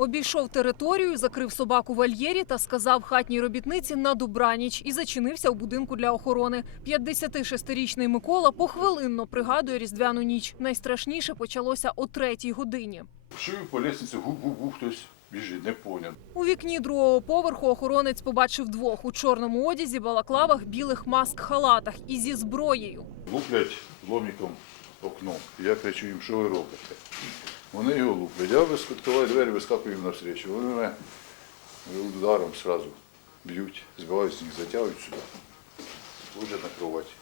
Обійшов територію, закрив собаку в вольєрі та сказав хатній робітниці на добраніч і зачинився у будинку для охорони. 56-річний Микола похвилинно пригадує різдвяну ніч. Найстрашніше почалося о третій годині. Чую по лестниці гуп-гуп-гуп, хтось біжить, не поняв. У вікні другого поверху охоронець побачив двох у чорному одязі, балаклавах, білих маск-халатах і зі зброєю. Луплять ломіком окно. Я кричу їм, що ви робите? Вони його луплять. Я відкриваю двері, вискакую їм навстрічу. Вони мене ударом одразу б'ють, збивають з них, затягують сюди. Ложать на кровать.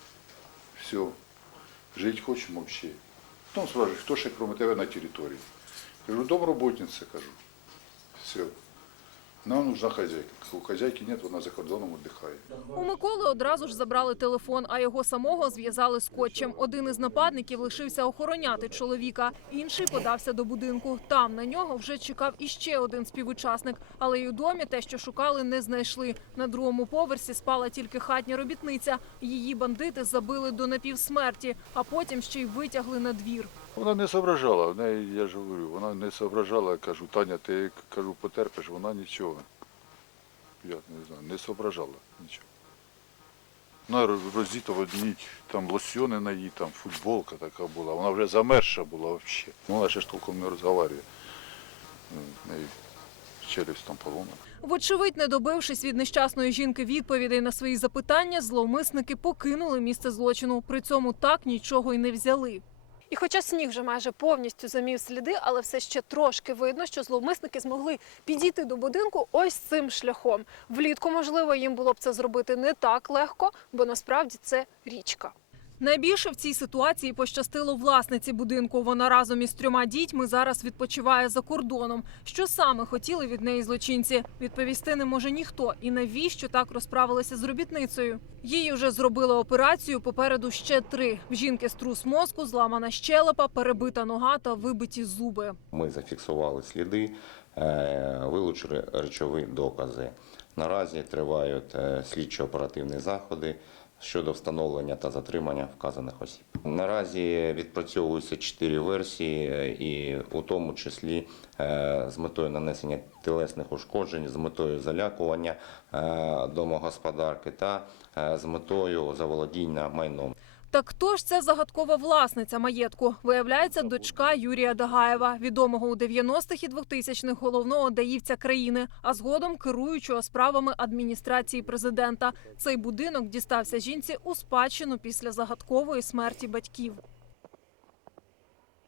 Все. Жити хочемо взагалі. Потім спрашивають, хто ще крім тебе на території. Кажу, домработниця, кажу. Все. Нам нужна хазяйка. У хазяйки нет, вона за кордоном віддихає. У Миколи одразу ж забрали телефон, а його самого зв'язали скотчем. Один із нападників лишився охороняти чоловіка, інший подався до будинку. Там на нього вже чекав іще один співучасник, але й у домі те, що шукали, не знайшли. На другому поверсі спала тільки хатня робітниця. Її бандити забили до напівсмерті, а потім ще й витягли на двір. Вона не соображала, в неї, я ж говорю, вона не соображала, кажу, Таня, ти кажу, потерпиш, вона нічого. Я не знаю, не соображала нічого. Вона роз- роздіта в одній, там лосьони на їй, там футболка така була, вона вже замерша була взагалі. Вона ще ж толком не розговорює. Ну, челюсть там поломана. Вочевидь, не добившись від нещасної жінки відповідей на свої запитання, зловмисники покинули місце злочину. При цьому так нічого й не взяли. І хоча сніг вже майже повністю замів сліди, але все ще трошки видно, що зловмисники змогли підійти до будинку ось цим шляхом. Влітку, можливо, їм було б це зробити не так легко, бо насправді це річка. Найбільше в цій ситуації пощастило власниці будинку. Вона разом із трьома дітьми зараз відпочиває за кордоном. Що саме хотіли від неї злочинці? Відповісти не може ніхто. І навіщо так розправилися з робітницею? Їй вже зробили операцію. Попереду ще три. В жінки струс мозку, зламана щелепа, перебита нога та вибиті зуби. Ми зафіксували сліди, е, вилучили речові докази. Наразі тривають е, слідчо-оперативні заходи щодо встановлення та затримання вказаних осіб. Наразі відпрацьовуються чотири версії, е, і у тому числі е, з метою нанесення тілесних ушкоджень, з метою залякування е, домогосподарки та з метою заволодіння майном. Так хто ж ця загадкова власниця маєтку? Виявляється, дочка Юрія Дагаєва, відомого у 90-х і 2000-х головного даївця країни, а згодом керуючого справами адміністрації президента. Цей будинок дістався жінці у спадщину після загадкової смерті батьків.